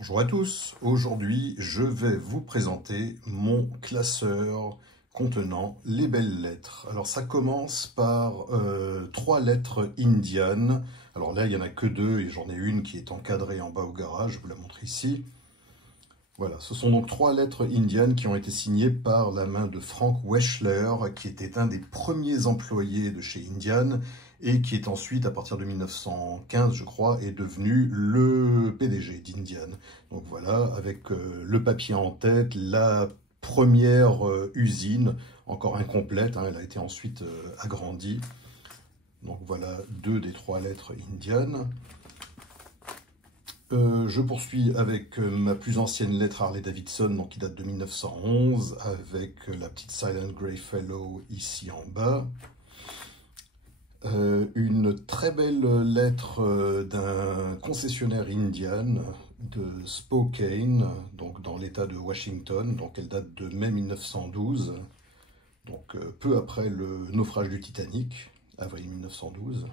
Bonjour à tous, aujourd'hui je vais vous présenter mon classeur contenant les belles lettres. Alors ça commence par trois lettres indiennes. Alors là il n'y en a que deux et j'en ai une qui est encadrée en bas au garage, je vous la montre ici. Voilà, ce sont donc trois lettres indiennes qui ont été signées par la main de Frank Weschler, qui était un des premiers employés de chez Indian et qui est ensuite, à partir de 1915, je crois, est devenu le PDG d'Indian. Donc voilà, avec le papier en tête, la première usine, encore incomplète, hein, elle a été ensuite agrandie. Donc voilà, deux des trois lettres indiennes. Je poursuis avec ma plus ancienne lettre Harley-Davidson, donc qui date de 1911, avec la petite Silent Grey Fellow ici en bas. Une très belle lettre d'un concessionnaire Indian de Spokane, donc dans l'état de Washington, donc elle date de mai 1912, donc peu après le naufrage du Titanic, avril 1912.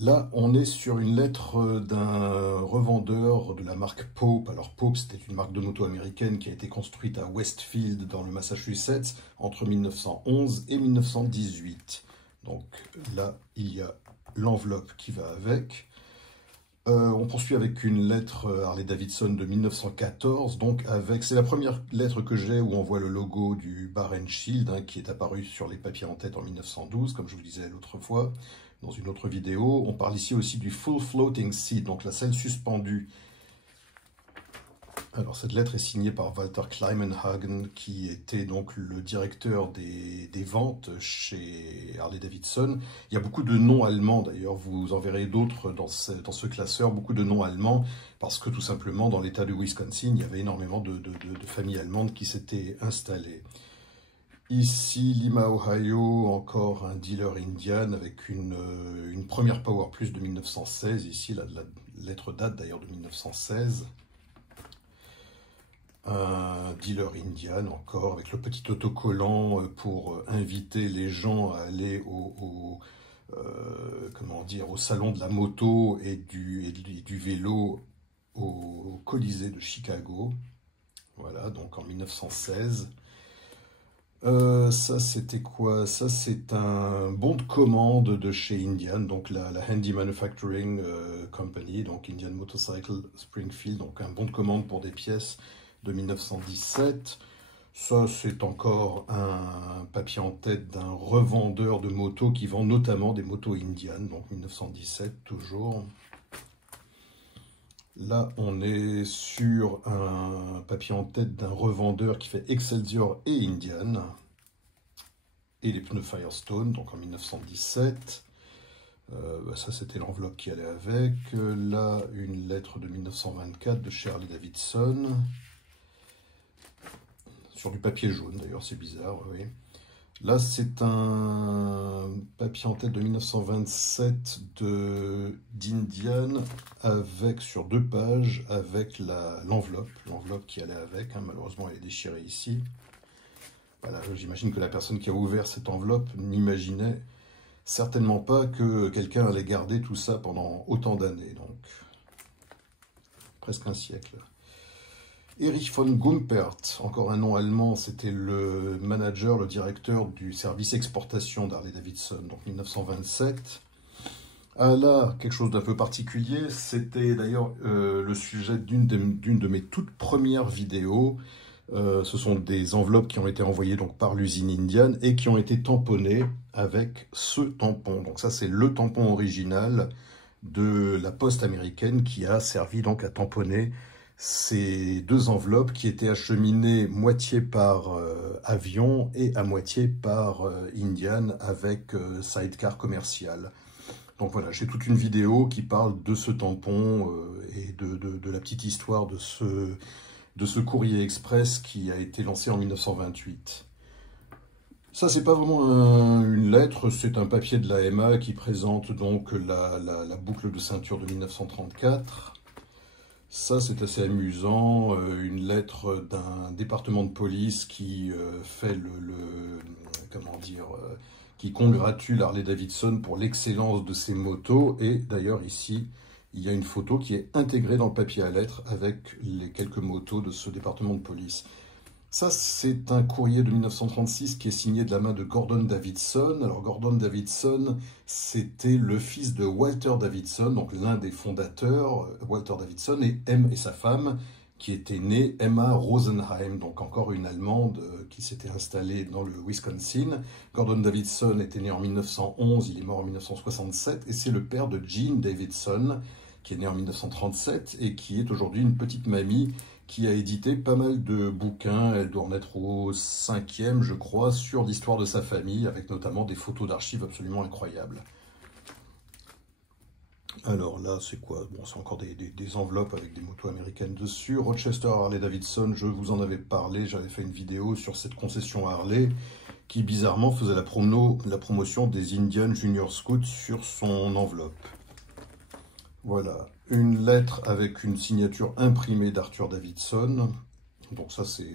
Là, on est sur une lettre d'un revendeur de la marque Pope. Alors Pope, c'était une marque de moto américaine qui a été construite à Westfield, dans le Massachusetts, entre 1911 et 1918. Donc là, il y a l'enveloppe qui va avec. On poursuit avec une lettre Harley-Davidson de 1914. Donc c'est la première lettre que j'ai où on voit le logo du Bar and Shield, hein, qui est apparu sur les papiers en tête en 1912, comme je vous disais l'autre fois. Dans une autre vidéo, on parle ici aussi du Full Floating Seed, donc la selle suspendue. Alors cette lettre est signée par Walter Kleimenhagen, qui était donc le directeur des ventes chez Harley-Davidson. Il y a beaucoup de noms allemands d'ailleurs, vous en verrez d'autres dans ce classeur, beaucoup de noms allemands, parce que tout simplement dans l'état du Wisconsin, il y avait énormément de familles allemandes qui s'étaient installées. Ici, Lima, Ohio, encore un dealer Indian avec une première Power Plus de 1916. Ici, la lettre date d'ailleurs de 1916. Un dealer Indian encore avec le petit autocollant pour inviter les gens à aller au salon de la moto et du vélo au Colisée de Chicago. Voilà, donc en 1916. Ça c'était quoi? Ça c'est un bon de commande de chez Indian, donc la Handy Manufacturing Company, donc Indian Motorcycle Springfield, donc un bon de commande pour des pièces de 1917. Ça c'est encore un papier en tête d'un revendeur de motos qui vend notamment des motos Indian, donc 1917 toujours. Là, on est sur un papier en tête d'un revendeur qui fait Excelsior et Indian. Et les pneus Firestone, donc en 1917. Ça, c'était l'enveloppe qui allait avec. Là, une lettre de 1924 de chez Harley-Davidson. Sur du papier jaune, d'ailleurs, c'est bizarre, oui. Là, c'est un papier en tête de 1927 d'Indian avec sur 2 pages avec l'enveloppe qui allait avec. Hein, malheureusement, elle est déchirée ici. Voilà, j'imagine que la personne qui a ouvert cette enveloppe n'imaginait certainement pas que quelqu'un allait garder tout ça pendant autant d'années, donc presque un siècle. Erich von Gumpert, encore un nom allemand, c'était le manager, le directeur du service exportation d'Harley-Davidson, donc 1927. Ah là, quelque chose d'un peu particulier, c'était d'ailleurs le sujet d'une de mes toutes premières vidéos. Ce sont des enveloppes qui ont été envoyées donc par l'usine Indian et qui ont été tamponnées avec ce tampon. Donc ça, c'est le tampon original de la poste américaine qui a servi donc à tamponner ces deux enveloppes qui étaient acheminées moitié par avion et à moitié par Indian avec sidecar commercial. Donc voilà, j'ai toute une vidéo qui parle de ce tampon et de la petite histoire de ce courrier express qui a été lancé en 1928. Ça, c'est pas vraiment une lettre, c'est un papier de l'AMA qui présente donc la boucle de ceinture de 1934. Ça, c'est assez amusant, une lettre d'un département de police qui fait qui congratule Harley-Davidson pour l'excellence de ses motos. Et d'ailleurs, ici, il y a une photo qui est intégrée dans le papier à lettres avec les quelques motos de ce département de police. Ça, c'est un courrier de 1936 qui est signé de la main de Gordon Davidson. Alors, Gordon Davidson, c'était le fils de Walter Davidson, donc l'un des fondateurs, Walter Davidson, et sa femme, qui était née Emma Rosenheim, donc encore une Allemande qui s'était installée dans le Wisconsin. Gordon Davidson était né en 1911, il est mort en 1967, et c'est le père de Jean Davidson, qui est né en 1937 et qui est aujourd'hui une petite mamie qui a édité pas mal de bouquins. Elle doit en être au 5e, je crois, sur l'histoire de sa famille, avec notamment des photos d'archives absolument incroyables. Alors là, c'est quoi? Bon, c'est encore des enveloppes avec des motos américaines dessus. Rochester Harley-Davidson, je vous en avais parlé, j'avais fait une vidéo sur cette concession Harley qui bizarrement faisait la promotion des Indian Junior Scouts sur son enveloppe. Voilà, une lettre avec une signature imprimée d'Arthur Davidson. Donc ça, c'est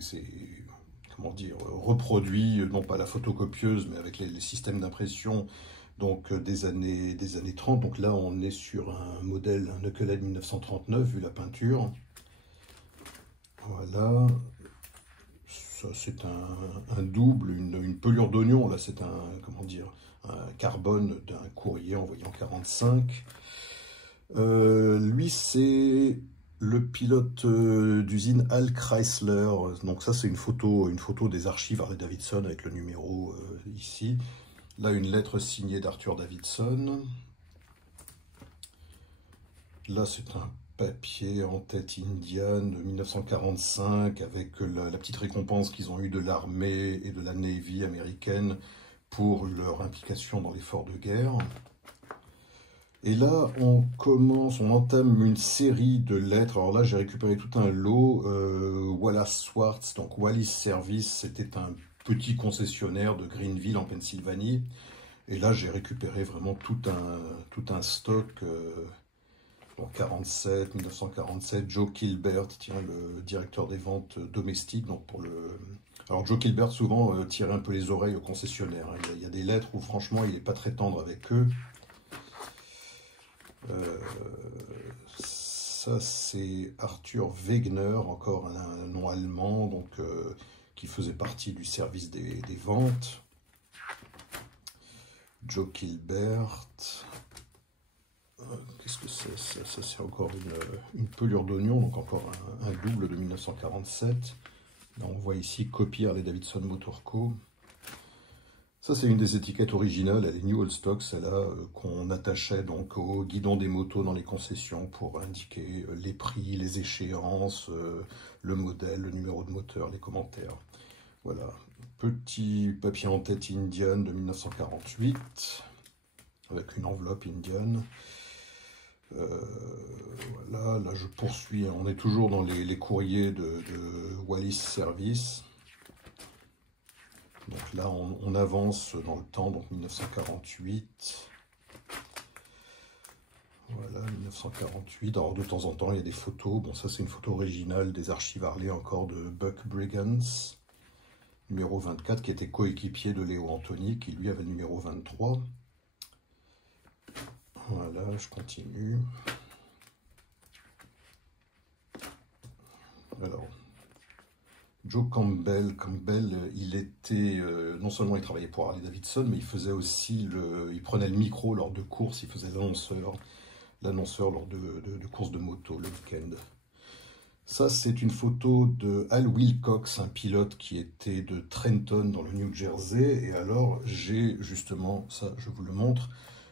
comment dire, reproduit, non pas la photocopieuse, mais avec les systèmes d'impression donc des années 30. Donc là, on est sur un modèle, un Knucklehead 1939, vu la peinture. Voilà. Ça, c'est un double, une pelure d'oignon. Là, c'est un, comment dire, un carbone d'un courrier envoyé en 45. Lui, c'est le pilote d'usine Hal Chrysler. Donc ça, c'est une photo des archives Harley-Davidson avec le numéro ici. Là, une lettre signée d'Arthur Davidson. Là, c'est un papier en tête indienne de 1945 avec la petite récompense qu'ils ont eue de l'armée et de la Navy américaine pour leur implication dans l'effort de guerre. Et là, on entame une série de lettres. Alors là, j'ai récupéré tout un lot. Wallace Swartz, donc Wallis Service, c'était un petit concessionnaire de Greenville en Pennsylvanie. Et là, j'ai récupéré vraiment tout un stock. En 1947, Joe Kilbert, tiens, le directeur des ventes domestiques. Donc alors Joe Kilbert, souvent, tirait un peu les oreilles aux concessionnaires. Hein. Il y a des lettres où, franchement, il n'est pas très tendre avec eux. Ça, c'est Arthur Wegener, encore un nom allemand, donc, qui faisait partie du service des ventes. Joe Kilbert. Qu'est-ce que c'est? Ça, c'est encore une pelure d'oignon, donc encore un double de 1947. Là, on voit ici copie Harley-Davidson Motor Co. Ça, c'est une des étiquettes originales, elle est New Old Stock, celle-là qu'on attachait donc au guidon des motos dans les concessions pour indiquer les prix, les échéances, le modèle, le numéro de moteur, les commentaires. Voilà, petit papier en tête indienne de 1948, avec une enveloppe indienne. Voilà, là je poursuis, on est toujours dans les courriers de Wallis Service. Donc là, on avance dans le temps, donc 1948. Voilà, 1948. Alors de temps en temps, il y a des photos. Bon, ça c'est une photo originale des archives Harley encore de Buck Briggans, numéro 24, qui était coéquipier de Léo Anthony, qui lui avait le numéro 23. Voilà, je continue. Alors, Joe Campbell, il était, non seulement il travaillait pour Harley-Davidson, mais il faisait aussi, il prenait le micro lors de courses, il faisait l'annonceur lors de courses de moto le week-end. Ça, c'est une photo de Al Wilcox, un pilote qui était de Trenton dans le New Jersey. Et alors, j'ai justement, ça, je vous le montre,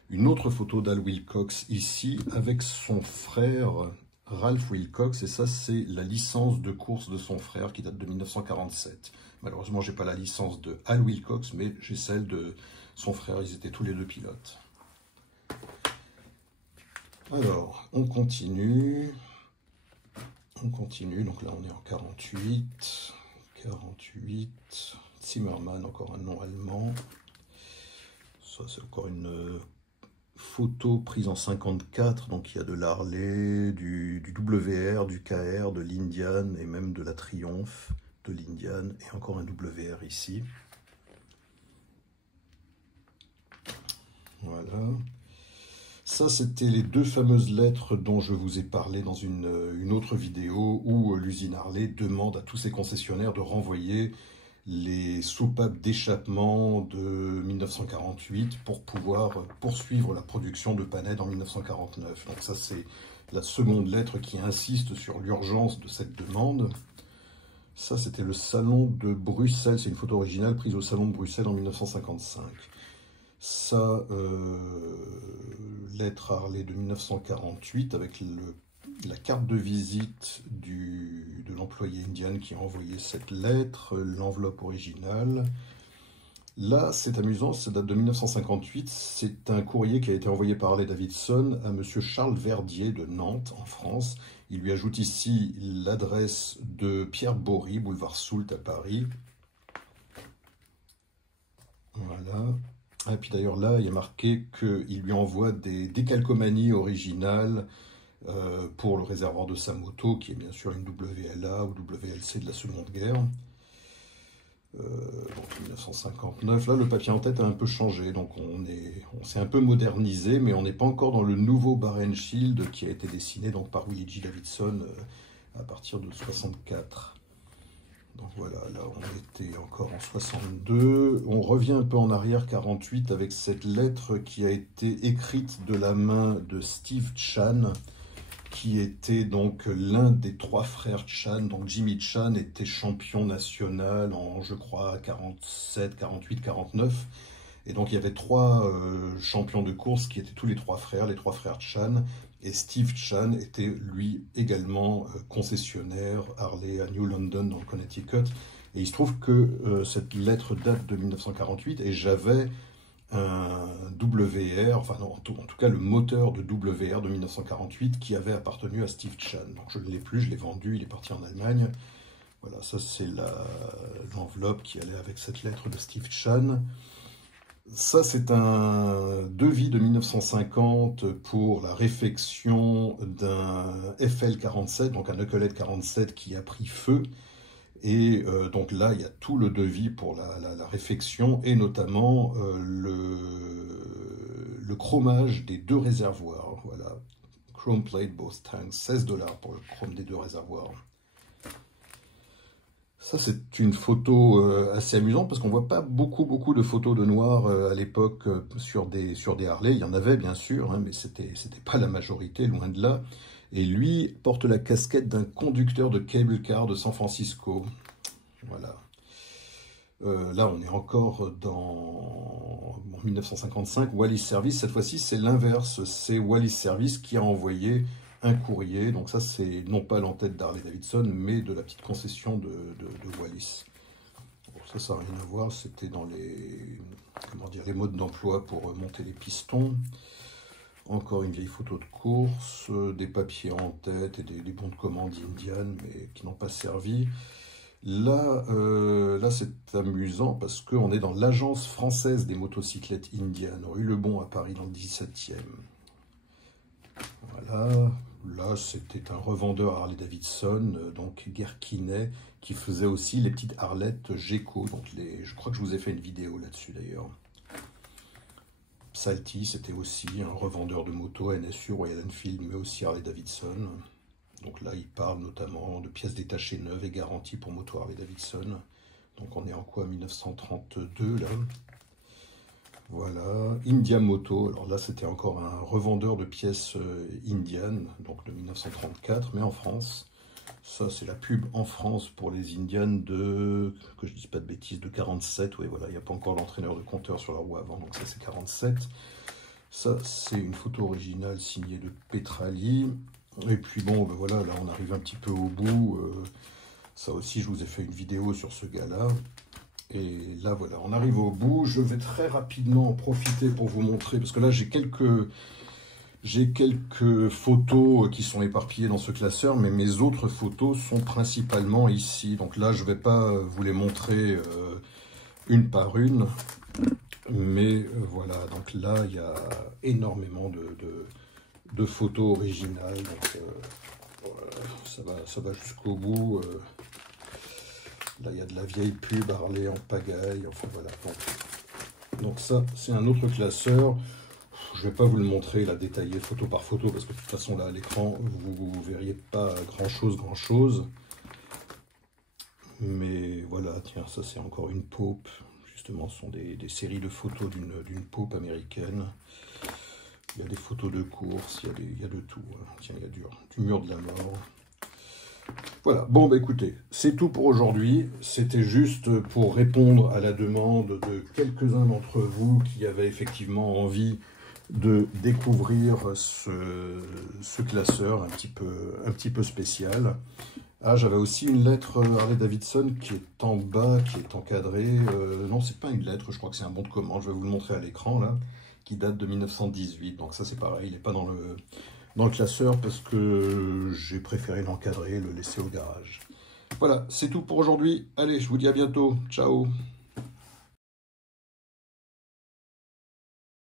une autre photo d'Al Wilcox ici avec son frère Ralph Wilcox, et ça c'est la licence de course de son frère qui date de 1947. Malheureusement, j'ai pas la licence de Al Wilcox, mais j'ai celle de son frère, ils étaient tous les deux pilotes. Alors, on continue, donc là on est en 48, Zimmermann, encore un nom allemand. Ça c'est encore une photo prise en 54, donc il y a de l'Harley, du WR, du KR, de l'Indian et même de la Triumph de l'Indian et encore un WR ici. Voilà. Ça, c'était les deux fameuses lettres dont je vous ai parlé dans une autre vidéo où l'usine Harley demande à tous ses concessionnaires de renvoyer les soupapes d'échappement de 1948 pour pouvoir poursuivre la production de Panhead en 1949. Donc ça, c'est la seconde lettre qui insiste sur l'urgence de cette demande. Ça, c'était le salon de Bruxelles. C'est une photo originale prise au salon de Bruxelles en 1955. Ça, lettre Harley de 1948 avec la carte de visite de l'employé indien qui a envoyé cette lettre, l'enveloppe originale. Là, c'est amusant, ça date de 1958. C'est un courrier qui a été envoyé par Harley Davidson à M. Charles Verdier de Nantes, en France. Il lui ajoute ici l'adresse de Pierre Bory, boulevard Soult à Paris. Voilà. Et puis d'ailleurs là, il y a marqué qu'il lui envoie des décalcomanies originales pour le réservoir de sa moto, qui est bien sûr une WLA ou WLC de la Seconde Guerre. Donc 1959, là le papier en tête a un peu changé, donc on s'est un peu modernisé, mais on n'est pas encore dans le nouveau Bar and Shield qui a été dessiné donc par Willie G. Davidson à partir de 64. Donc voilà, là on était encore en 62, on revient un peu en arrière 48 avec cette lettre qui a été écrite de la main de Steve Chan, qui était donc l'un des trois frères Chan. Donc Jimmy Chan était champion national en, je crois, 47, 48, 49. Et donc il y avait trois champions de course qui étaient tous les trois frères Chan. Et Steve Chan était lui également concessionnaire Harley à New London dans le Connecticut. Et il se trouve que cette lettre date de 1948 et j'avais un WR, enfin non, en tout cas le moteur de WR de 1948 qui avait appartenu à Steve Chan. Donc je ne l'ai plus, je l'ai vendu, il est parti en Allemagne. Voilà, ça c'est l'enveloppe qui allait avec cette lettre de Steve Chan. Ça c'est un devis de 1950 pour la réfection d'un FL47, donc un Knucklehead 47 qui a pris feu. Et donc là, il y a tout le devis pour la réfection et notamment le chromage des deux réservoirs. Voilà, chrome plate both tanks, 16 $ pour le chrome des deux réservoirs. Ça, c'est une photo assez amusante parce qu'on ne voit pas beaucoup de photos de noirs à l'époque sur des Harley. Il y en avait bien sûr, hein, mais c'était pas la majorité, loin de là. Et lui porte la casquette d'un conducteur de cable car de San Francisco. Voilà. Là, on est encore en 1955. Wallis Service, cette fois-ci, c'est l'inverse. C'est Wallis Service qui a envoyé un courrier. Donc ça, c'est non pas l'entête d'Harley Davidson, mais de la petite concession de Wallis. Bon, ça n'a rien à voir. C'était dans les modes d'emploi pour monter les pistons. Encore une vieille photo de course, des papiers en tête et des bons de commande Indian, mais qui n'ont pas servi. Là, c'est amusant parce qu'on est dans l'agence française des motocyclettes Indian, rue Lebon à Paris, dans le 17e. Voilà, là c'était un revendeur Harley Davidson, donc Guerquinet, qui faisait aussi les petites Harlettes Geco. Donc je crois que je vous ai fait une vidéo là-dessus d'ailleurs. Salty, c'était aussi un revendeur de motos, NSU, Royal Enfield, mais aussi Harley Davidson. Donc là, il parle notamment de pièces détachées neuves et garanties pour moto Harley Davidson. Donc on est en quoi, 1932 là. Voilà, India Moto. Alors là, c'était encore un revendeur de pièces Indian, donc de 1934, mais en France. Ça, c'est la pub en France pour les Indians de, que je dise pas de bêtises, de 47. Oui, voilà, il n'y a pas encore l'entraîneur de compteur sur la roue avant, donc ça, c'est 47. Ça, c'est une photo originale signée de Petrali. Et puis bon, ben voilà, là, on arrive un petit peu au bout. Ça aussi, je vous ai fait une vidéo sur ce gars-là. Et là, voilà, on arrive au bout. Je vais très rapidement en profiter pour vous montrer, parce que là, j'ai quelques photos qui sont éparpillées dans ce classeur, mais mes autres photos sont principalement ici. Donc là, je ne vais pas vous les montrer une par une, mais voilà. Donc là, il y a énormément de photos originales. Donc ça va jusqu'au bout. Là, il y a de la vieille pub Harley en pagaille. Enfin voilà. Donc ça, c'est un autre classeur. je ne vais pas vous le montrer, là, détaillé photo par photo, parce que de toute façon, là, à l'écran, vous ne verriez pas grand-chose. Mais voilà, tiens, ça c'est encore une Pope. Justement, ce sont des séries de photos d'une Pope américaine. Il y a des photos de course, il y a de tout. Tiens, il y a du mur de la mort. Voilà, bon bah écoutez, c'est tout pour aujourd'hui. C'était juste pour répondre à la demande de quelques-uns d'entre vous qui avaient effectivement envie de découvrir ce classeur un petit peu spécial. Ah, j'avais aussi une lettre Harley-Davidson qui est en bas, qui est encadrée. Non, c'est pas une lettre, je crois que c'est un bon de commande. Je vais vous le montrer à l'écran là, qui date de 1918. Donc ça c'est pareil, il n'est pas dans le classeur parce que j'ai préféré l'encadrer, le laisser au garage. Voilà, c'est tout pour aujourd'hui. Allez, je vous dis à bientôt. Ciao!